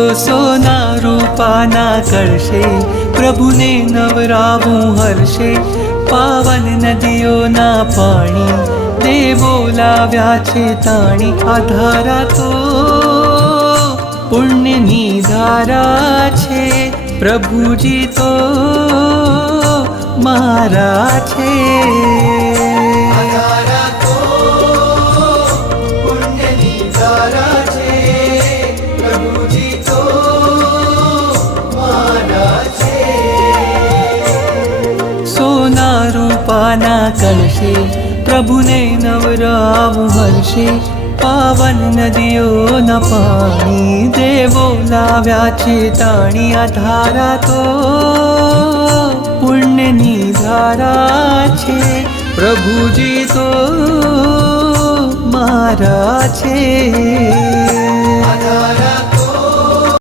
સોના રૂપાના કરશે, પ્રભુને નવરાવું હર્ષે. પાવન નદીઓના પાણી દેવો લાવ્યા છે તાણી. આ ધારા તો પુણ્યની ધારા છે, પ્રભુજી તો મારા છે. રૂપાના કળશે, પ્રભુને નવરાવું હર્ષે. પાવન નદીઓના પાણી દેવો લાવ્યા છે તાણી. આ ધારા તો પુણ્યની ધારા છે, પ્રભુજી તો મારા છે.